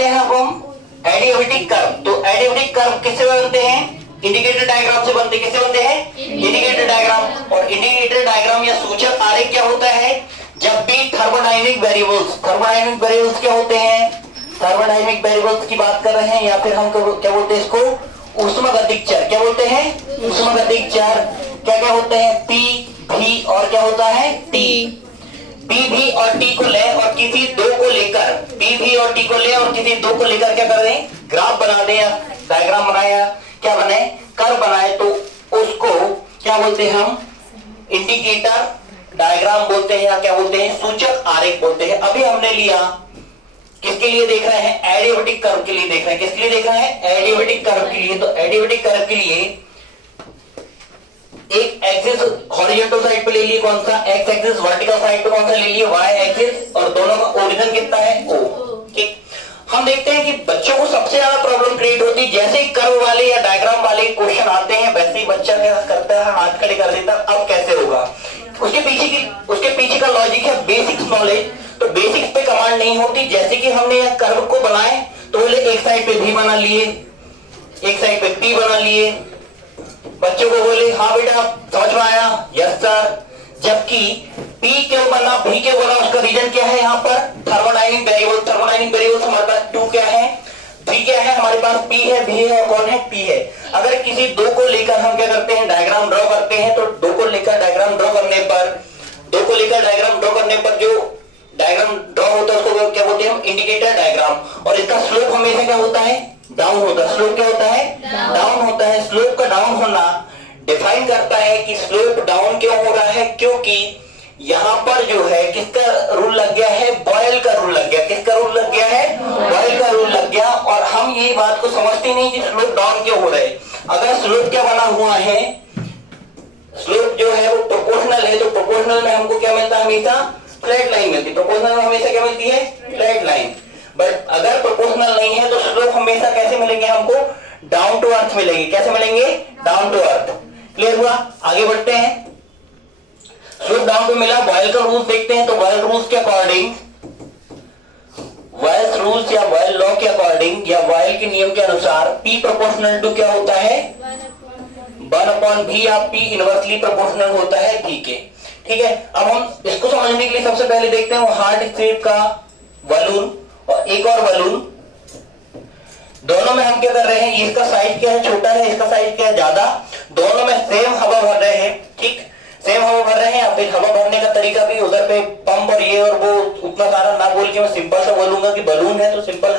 वाले हैं अब हम एडियाबेटिक कर्व। तो एडियाबेटिक कर्व किससे बनते हैं? इंडिकेटर डायग्राम से बनते हैं। किससे बनते हैं? Indicator diagram. और इंडिकेटर डायग्राम या सूचक आरेख क्या होता है? जब भी थर्मोडायनेमिक वेरिएबल्स क्या होते हैं? थर्मोडायनेमिक वेरिएबल्स की बात कर रहे हैं, या फिर हम क्या बोलते हैं इसको? ऊष्मागतिक चर। क्या बोलते हैं? ऊष्मागतिक चर। क्या क्या होते हैं? पी, भी और क्या होता है? टी। पी, भी और टी को ले और किसी दो को लेकर, पी, भी और टी को ले और किसी दो को लेकर क्या कर दें? ग्राफ बना दें या डायग्राम बनाए या क्या बनाए? कर्व बनाए। तो उसको क्या बोलते हैं हम? इंडिकेटर डायग्राम बोलते हैं या क्या बोलते हैं? सूचक आरेख बोलते हैं। अभी हमने लिया किसके लिए देख रहे हैं? एडियाबेटिक कर्व के लिए देख रहे हैं। किसके लिए देख रहे हैं? एडियाबेटिक कर्व के लिए। तो एडियाबेटिक कर्व के लिए एक एक्सिस हॉरिजॉन्टल साइड पे ले लिए, कौन सा? X axis. वर्टिकल साइड पे कौन सा ले लिए? Y axis. और दोनों का ओरिजिन कितना है? ओ। ठीक। हम देखते हैं कि बच्चों को सबसे ज्यादा प्रॉब्लम क्रिएट होती है जैसे ही कर्व वाले या डायग्राम वाले क्वेश्चन आते हैं, वैसे ही बच्चा क्या करता है? हाथ खड़े कर देता है। अब कैसे होगा? उसके पीछे का लॉजिक है बेसिक्स नॉलेज। तो बेसिक्स पे कमांड नहीं होती। जैसे कि हमने यह कर्व को बनाए तो बोले एक साइड पे भी बना लिए, एक साइड पे पी बना लिए। बच्चों को बोले हाँ बेटा समझ में आया? Yes sir. जबकि पी क्यों बना, भी क्यों बना, उसका रीजन क्या है? यहाँ पर थर्मोडायनेमिक वेरिएबल्स हमारे पास टू क्या है? भी क्या है? हमारे पास पी है, भी है, और कौन है? पी है। अगर किसी दो को लेकर हम क्या करते हैं? डायग्राम ड्रॉ करते हैं। तो दो को लेकर डायग्राम ड्रॉ करने पर जो डायग्राम ड्रॉ होता है उसको क्या बोलते हैं हम? Indicator diagram. और इसका स्लोप हमेशा क्या होता है? डाउन होता है। स्लोप क्या होता है? डाउन होता है। स्लोप का डाउन होना डिफाइन करता है कि स्लोप डाउन क्यों हो रहा है, क्योंकि यहां पर जो है किसका रूल लग गया है? बॉयल का रूल लग गया। किसका रूल लग गया है? बॉयल का रूल लग गया। और हम ये बात को समझते नहीं कि स्लोप डाउन क्यों हो रहा है। अगर स्लोप क्या बना हुआ है? स्लोप जो है वो प्रोपोर्शनल है। तो प्रोपोर्शनल में हमको क्या मिलता है? हमेशा फ्लैट लाइन मिलती है। प्रोपोर्शनल में हमेशा क्या मिलती है? Flat line. बट अगर प्रोपोर्शनल नहीं है तो स्लोप हमेशा कैसे मिलेंगे हमको? डाउन टू अर्थ मिलेंगे। कैसे मिलेंगे? Down to earth. क्लियर हुआ? आगे बढ़ते हैं। स्लोप डाउन पे मिला। बॉयल का रूल्स देखते हैं। तो बॉयल रूल्स के अकॉर्डिंग, बॉयल्स रूल्स या बॉयल लॉ के अकॉर्डिंग या बॉयल के नियम के अनुसार P प्रोपोर्शनल टू क्या होता है? 1/V या P इनवर्सली प्रोपोर्शनल होता है V के। ठीक है। अब हम इसको समझने के लिए सबसे पहले देखते हैं वो हार्ट शेप का बलून और एक और बलून। दोनों में हम क्या कर रहे हैं? इसका साइज क्या है? छोटा है। इसका साइज क्या है? ज्यादा। दोनों में सेम हवा भर रहे हैं। ठीक, सेम हवा भर रहे हैं। या फिर हवा भरने का तरीका भी उधर पे पंप और ये और वो उतना सारा ना बोल के मैं सिंपल सा बोलूंगा कि बलून है तो सिंपल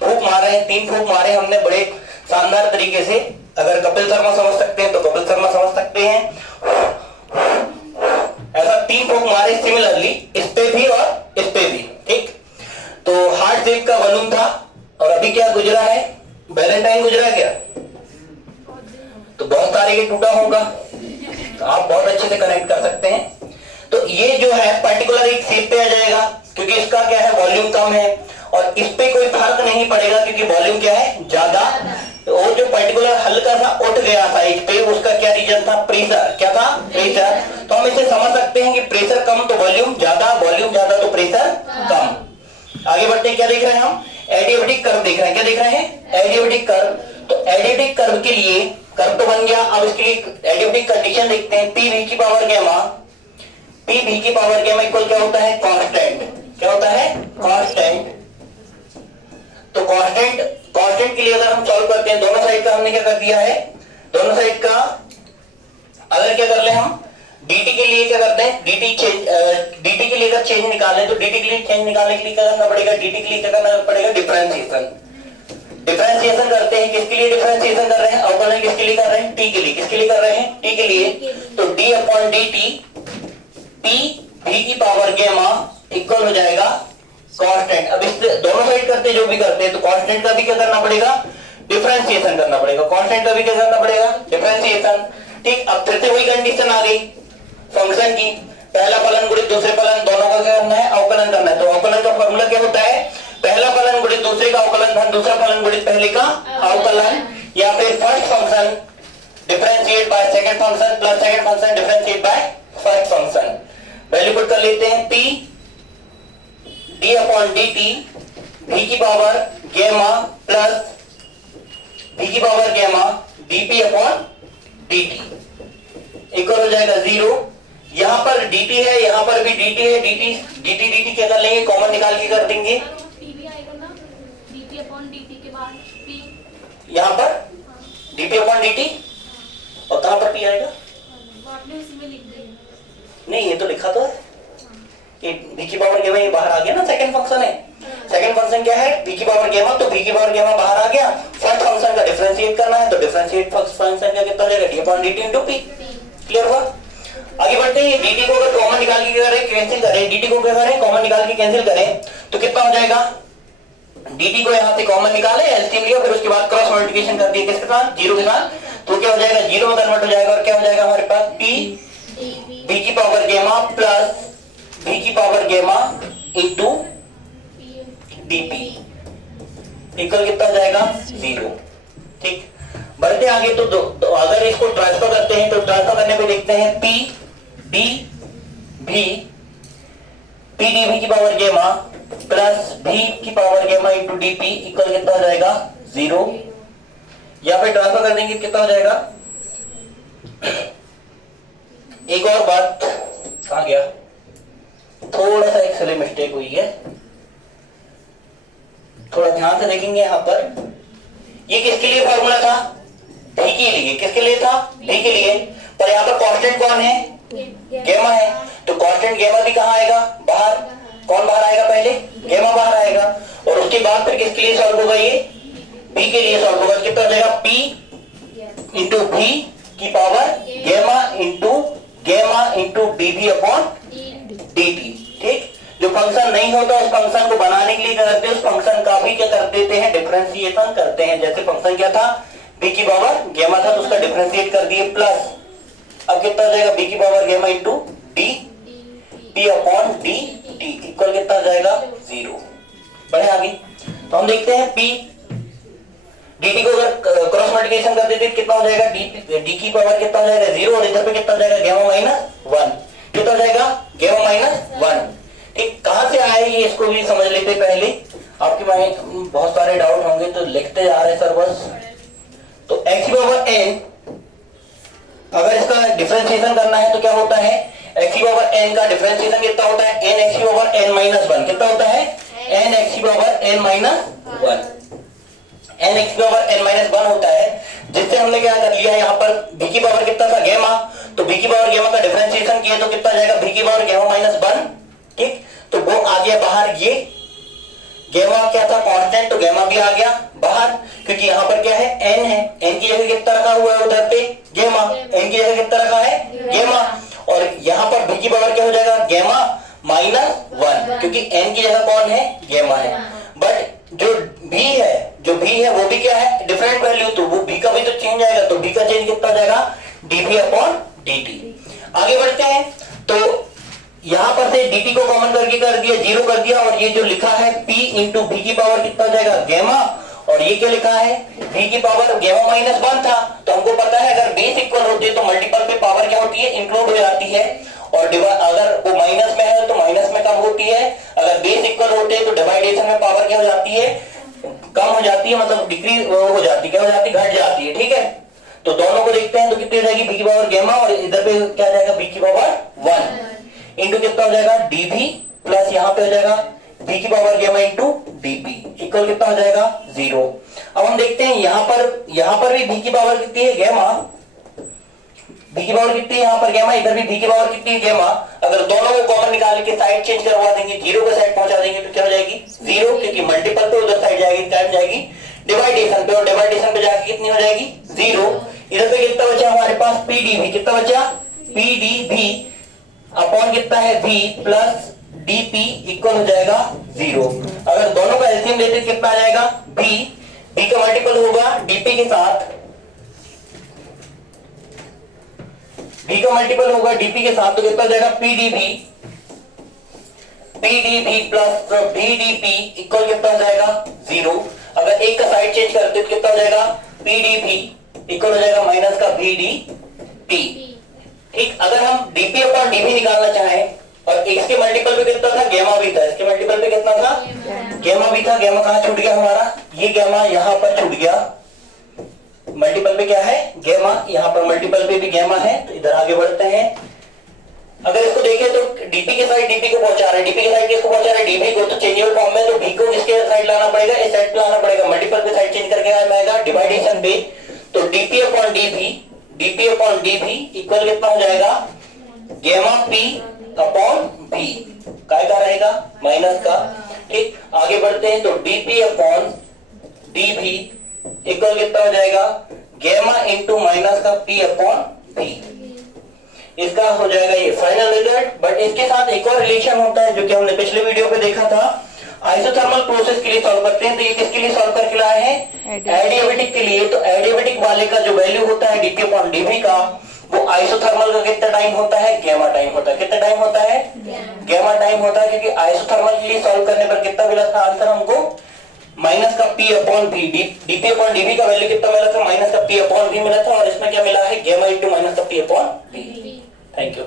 फूंक मार रहे हैं। 3 फूंक मारे हमने बड़े शानदार तरीके से। अगर कपिल शर्मा समझ सकते हैं तो कपिल शर्मा समझ सकते हैं। ऐसा 3 फूंक मारे सिमिलरली इस पे भी और इस पे भी। ठीक, तो हार्ट शेप का बलून था और अभी क्या गुजरा है? वैलेंटाइन गुजरा क्या? तो बहुत सारे के टूटा होगा। तो आप बहुत अच्छे से कनेक्ट कर सकते हैं। तो ये जो है पर्टिकुलर एक शेप पे आ जाएगा क्योंकि इसका क्या है? वॉल्यूम कम है। और इस पे कोई फर्क नहीं पड़ेगा क्योंकि वॉल्यूम क्या है? ज्यादा। तो वो जो पर्टिकुलर हल्का सा उठ गया साइज पे, उसका क्या रीजन था? प्रेशर। क्या था? प्रेशर। तो हम इसे समझ सकते हैं कि प्रेशर कम तो वॉल्यूम ज्यादा, वॉल्यूम ज्यादा तो प्रेशर कम। आगे बढ़ते हैं। क्या देख रहे हैं हम? एडियाबेटिक कर्व देख रहे हैं। क्या देख रहे हैं? Adiabatic curve. तो एडियाबेटिक कर्व के लिए कर्व तो बन गया। अब इसके लिए एडियाबेटिक कंडीशन देखते हैं। पी वी की पावर गैमा, पी वी की पावर गैमा इक्वल क्या होता है? कांस्टेंट। क्या होता है? कांस्टेंट। तो कांस्टेंट के लिए अगर हम सॉल्व करते हैं, दोनों साइड का हमने क्या कर दिया है? दोनों साइड का अगर क्या कर ले हम dt के लिए क्या करते हैं? dt के लिए अगर चेंज निकालें तो dt के लिए चेंज निकालने के लिए क्या करना पड़ेगा? dt के लिए क्या करना पड़ेगा? डिफरेंशिएशन करते हैं। किसके लिए डिफरेंशिएशन कर रहे हैं? अवकलन किसके लिए कर रहे हैं? t के लिए। किसके लिए कर रहे हैं? t के लिए। तो d/dt p v की पावर गैमा इक्वल हो जाएगा कांस्टेंट। अब इस दोनों साइड करते जो भी करते हैं तो कांस्टेंट का भी क्या करना पड़ेगा? डिफरेंशिएशन करना पड़ेगा। कांस्टेंट का भी क्या करना पड़ेगा? डिफरेंशिएशन। ठीक, अब फिर से वही कंडीशन आ गई फंक्शन की। पहला फलन गुणित दूसरे फलन दोनों का क्या करना है? अवकलन करना है। तो अवकलन का फॉर्मूला क्या होता है? पहला फलन गुणित दूसरे का अवकलन धन दूसरा फलन गुणित पहले का अवकलन, या फिर first function differentiate by second function plus second function differentiate by first function. Value put कर लेते हैं। p d/dt v की पावर गैमा प्लस v की power gamma dp upon dt equal हो जाएगा 0। यहां पर dt है, यहां पर भी dt है, dt क्या कर लेंगे, कॉमन निकाल के कर देंगे। यहां पर dp अपॉन dt और कहां पर p आएगा, आपने उसी में लिख दिया। नहीं ये तो लिखा तो है, ये v की पावर गैमा ये बाहर आ गया ना, सेकंड फंक्शन है। सेकंड फंक्शन क्या है, v की पावर गैमा, तो v की पावर गैमा बाहर आ गया। फर्स्ट फंक्शन का डिफरेंशिएट करना है, तो डिफरेंशिएट फंक्शन का कितना हो जाएगा, d upon dt into p। Clear हुआ। आगे बढ़ते हैं, dt को अगर कॉमन निकाल के करें, कैंसिल करें, dt को क्या करें, कॉमन निकाल के कैंसिल करें, तो कितना हो जाएगा, dt को यहां से कॉमन निकाले, एलसीएम लिया, फिर उसके बाद क्रॉस मल्टीप्लिकेशन कर दिया किसके साथ, 0 के साथ, तो क्या हो जाएगा, 0 में कन्वर्ट हो जाएगा और क्या हो जाएगा हमारे पास p v की पावर गैमा प्लस v की power gamma into dp equal कितना हो जाएगा 0। ठीक, बढ़ते आगे तो अगर इसको ट्रांसफर करते हैं तो ट्रांसफर करने पे देखते हैं p d v की पावर गैमा प्लस v की power gamma into dp equal कितना हो जाएगा 0। या फिर ट्रांसफर कर देंगे कितना हो जाएगा, एक और बात कहां गया, थोड़ा सा एक सिली मिस्टेक हुई है, थोड़ा ध्यान से देखेंगे। यहां पर ये किसके लिए फॉर्मूला था, v के लिए, किसके लिए था, v के लिए, पर यहां पर कांस्टेंट कौन है, गैमा है, तो कांस्टेंट गैमा भी कहां आएगा, बाहर। कौन बाहर आएगा, पहले गैमा बाहर आएगा और उसके बाद फिर किसके लिए सॉल्व होगा, ये v के लिए सॉल्व होगा। कितना हो जाएगा, p इंटू v की power gamma into dv upon dt। ठीक, जो फंक्शन नहीं होता उस फंक्शन को बनाने के लिए क्या करते हैं, उस फंक्शन का भी क्या कर देते हैं, डिफरेंशिएशन करते हैं। जैसे फंक्शन क्या था, b की पावर गैमा था, तो उसका डिफरेंशिएट कर दिए प्लस, अब कितना हो जाएगा, b की power gamma into dt upon dt equal कितना हो जाएगा 0। बढ़े आगे, तो हम देखते हैं p dt को अगर क्रॉस मल्टीप्लिकेशन कर देते कितना हो जाएगा, d की पावर कितना हो जाएगा 0 और इधर पे कितना हो जाएगा, गैमा माइनस 1, कितना हो जाएगा, गैमा माइनस 1। ठीक, कहां से आया ये, इसको भी समझ लेते पहले, आपके माइंड बहुत सारे डाउट होंगे तो लिखते जा रहे सर बस। तो x की पावर n, अगर इसका डिफरेंशिएशन करना है तो क्या होता है, x की पावर n का डिफरेंशिएशन कितना होता है, n x की पावर n माइनस 1, कितना होता है, n x की power n minus 1, n x की पावर n माइनस 1 होता है, जिससे हमने क्या कर लिया, यहाँ पर v की पावर कितना था, गैमा, तो v की पावर गैमा का डिफरेंशिएशन किया तो कितना जाएगा, v की पावर गैमा माइनस 1। ठीक, तो वो आ गया बाहर, ये गैमा क्या था, कांस्टेंट, तो गैमा भी आ गया बाहर, क्योंकि यहाँ पर क्या है, n है, n की जगह कितना रखा हुआ है उधर पे, गैमा, n की जगह कितना रखा है, गैमा, और यहाँ पर v की पावर क्या हो जाएगा, गैमा माइनस 1, क्योंकि n की जगह कौन है, गैमा है। बट जो v है वो भी क्या है, डिफरेंट वैल्यू, तो वो v का भी तो चेंज आएगा, तो v का चेंज कितना हो जाएगा, dv अपॉन dt। आगे बढ़ते हैं, तो यहां पर से dt को कॉमन करके कर दिया, 0 कर दिया, और ये जो लिखा है p इंटू v की पावर कितना हो जाएगा, गैमा, और ये क्या लिखा है, v की पावर गैमा माइनस 1 था, तो हमको पता है अगर बेस इक्वल होते हैं तो मल्टीपल पे पावर क्या होती है, इंक्लूड हो जाती है, और अगर वो माइनस में है तो माइनस में कम होती है, अगर बेस इक्वल होते हैं तो डिवाइडेशन में पावर क्या हो जाती है, कम हो जाती है, मतलब डिक्रीज हो जाती है, क्या हो जाती है, घट जाती है। ठीक है, तो दोनों को देखते हैं तो कितनी हो जाएगी, v की पावर गैमा, और इधर पे क्या जाएगा, v की पावर 1 इंटू कितना हो जाएगा, dv प्लस यहाँ पे हो जाएगा v की power gamma into dp equal कितना हो जाएगा 0। अब हम देखते हैं यहाँ पर भी v की पावर कितनी है, गैमा, v की पावर कितनी है यहाँ पर, गैमा, इधर भी v की पावर कितनी है, गैमा। अगर दोनों को कॉमन निकाल के साइड चेंज करवा देंगे, 0 पे साइड पहुंचा देंगे तो क्या हो जाएगी 0, क्योंकि मल्टीपल पे उधर साइड जाएगी, टाइम जाएगी डिवाइडेशन पे, और डिवाइडेशन पे जाके कितनी हो जाएगी 0। इधर पे कितना बचा हमारे पास, pdv, कितना बचा, pdv अपॉन कितना है, v प्लस dp इक्वल हो जाएगा 0। अगर दोनों का एलसीएम लेते कितना आ जाएगा, v का मल्टीपल होगा dp के साथ, v का मल्टीपल होगा dp के साथ, तो कितना हो जाएगा, pdv प्लस vdp इक्वल कितना हो जाएगा 0। अगर एक का साइड चेंज करते तो कितना हो जाएगा, pdv इक्वल हो जाएगा माइनस का vdp। ठीक, अगर हम dp अपॉन dv निकालना चाहें और इसके मल्टीपल पे कितना था, गैमा भी था, इसके मल्टीपल पे कितना था, गैमा भी था। गैमा कहां छूट गया हमारा, ये गैमा यहां पर छूट गया, मल्टीपल पे क्या है, गैमा, यहां पर मल्टीपल पे भी गैमा है। तो इधर आगे बढ़ते हैं, अगर इसको देखें तो डीपी के साइड डीपी को पहुंचा रहा है, डीपी के साइड किसको पहुंचा रहा है, डीपी को। तो चेंजेबल फॉर्म में तो बी को किसके साइड लाना पड़ेगा, इस साइड पे लाना पड़ेगा, मल्टीपल पे साइड चेंज करके आएगा डिवाइडेशन पे। तो डीपी अपॉन डीबी इक्वल कितना हो जाएगा, गैमा पी अपॉन बी, काय का रहेगा, माइनस का। ठीक, आगे बढ़ते हैं, तो डीपी अपॉन डीबी इक्वल कितना हो जाएगा, गैमा इंटू माइनस का पी अपॉन बी। इसका हो जाएगा ये फाइनल रिजल्ट। बट इसके साथ एक और रिलेशन होता है जो कि हमने पिछले वीडियो पे देखा था, आइसोथर्मल प्रोसेस के लिए सॉल्व करते हैं। तो ये किसके लिए सॉल्व करके लाए हैं, एडियाबेटिक के लिए। तो एडियाबेटिक वाले का जो वैल्यू होता है डीपी अपॉन डीबी का, वो आइसोथर्मल का कितना टाइम होता है, गैमा टाइम होता है। कितना टाइम होता है, गैमा टाइम होता है, क्योंकि आइसोथर्मल के लिए सॉल्व करने पर कितना मिला था आंसर हमको, माइनस का p upon b. Dp upon db का वैल्यू कितना मिला था, माइनस का पी अपॉन बी मिला था, और इसमें क्या मिला है, गैमा इंटू माइनस का p upon b. Thank you.